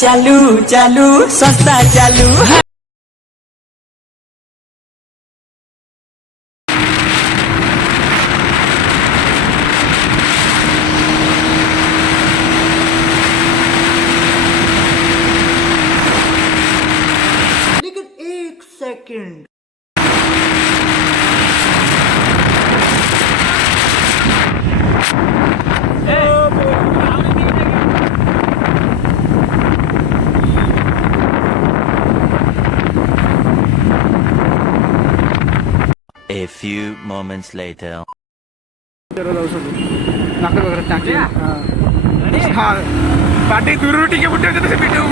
चालू चालू सस्ता चालू लेकिन एक second A few moments later. Party दूर टिके बुट्टे से वीडियो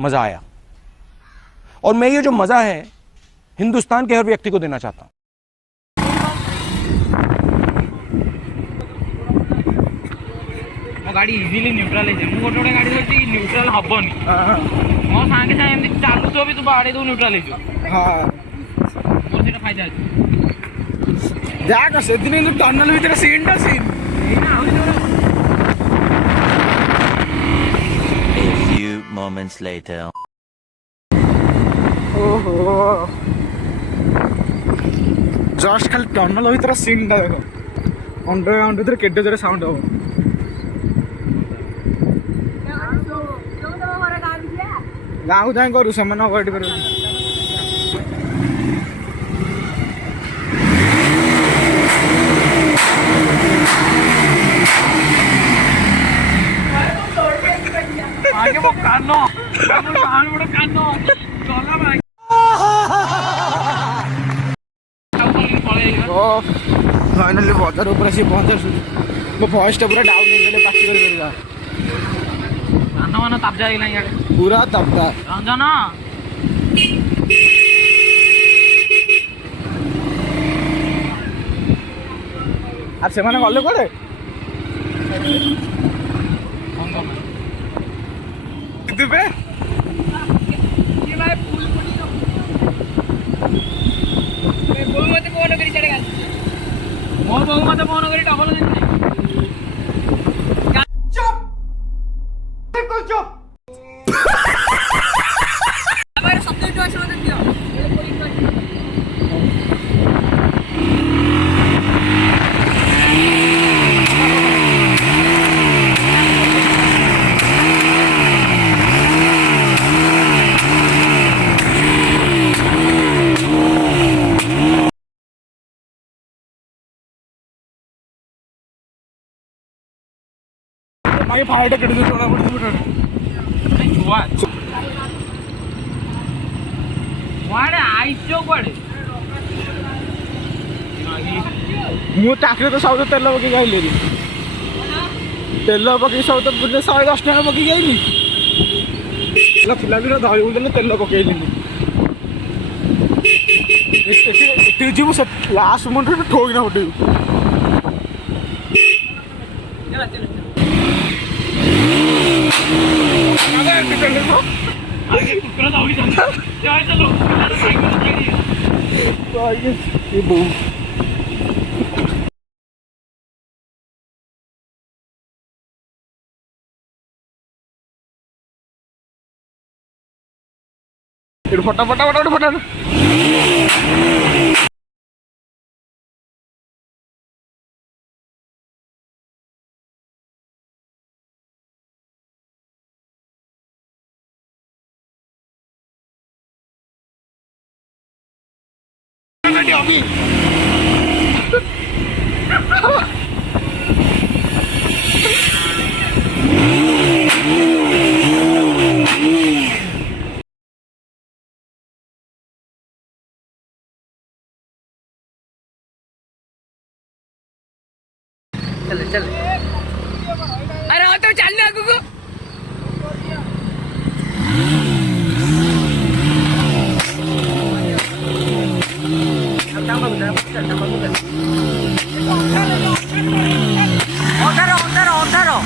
मजा आया और मैं ये जो मजा है हिंदुस्तान के हर व्यक्ति को देना चाहता हूं। गाड़ी इजिली न्यूट्रल है मु गोटे गोटे गाड़ी होती न्यूट्रल हबनी मो सांगे सांगे एमती चालू तो भी तू बाड़े दो न्यूट्रल है हां मोर सेटा फायदा है जाक से दिन टनल भीतर सीन टा scene A few moments later. ओहो जस्ट खाली टनल भीतर सीन टा देखो अंडरग्राउंड भीतर केडे जोरे साउंड हो गाँव जाए करू से अवॉइड कर आगे वो कानो बड़े कानो चला भाई फाइनली बाजार ऊपर से पहुंचे वो वॉइस टा पूरा डाउन हो गले बाकी कर ना तब जाएगा यार पूरा तबदा रंजन आज से माने गले कोडे दिबे ये भाई फूल पड़ी तो मैं बहु मत फोन करी चढ़ेगा मोर बहु मत फोन करी डबल चुप बिल्कुल चुप हमारे सब्जेक्ट वाइज मत दियो मागे फायर टिकट दे थोड़ा बहुत बिटर नहीं छुआ वाड़े आइचो कोड़े ମୁଁ ଟାଙ୍କିରେ ତ ସବୁ ତେଲ ପକେଇକି ଆଇଲି। ତେଲ ପକେଇକି ସବୁ ତ 110 ଟଙ୍କା ପକେଇକି ଆଇଲି। ପିଲା ଧରି ଦେଲେ ତେଲ ପକେଇଲିନି। ଏଠି ଯିବୁ ସେ ଲାଷ୍ଟ ମୁଣ୍ଡରେ ଠୋଇନା ଉଠେଇବୁ। बोल फटा फटा फटा फटा अभी चल चल अरे तो चल ना गुगु ओंधारो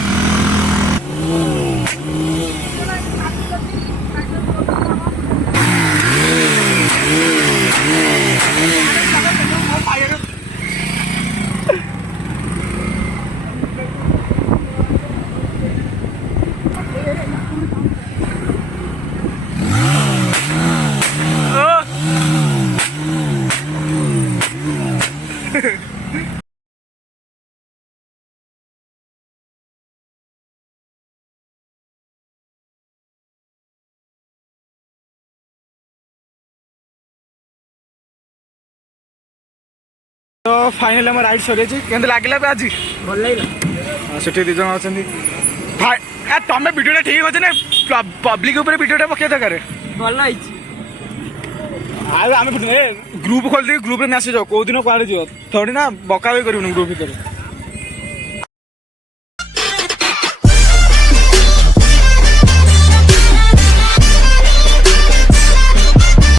तो फाइनल आम राइड सर के लगे आज भल लगे से दिज अच्छा भाई तुम भिडियो ठीक अच्छे ना पब्लिक भिडियो पकड़ दरकार भल आम ग्रुप खोल ग्रुप में मैसेज कौ दिन कौन थोड़ी ना बका भी कर ग्रुप भितर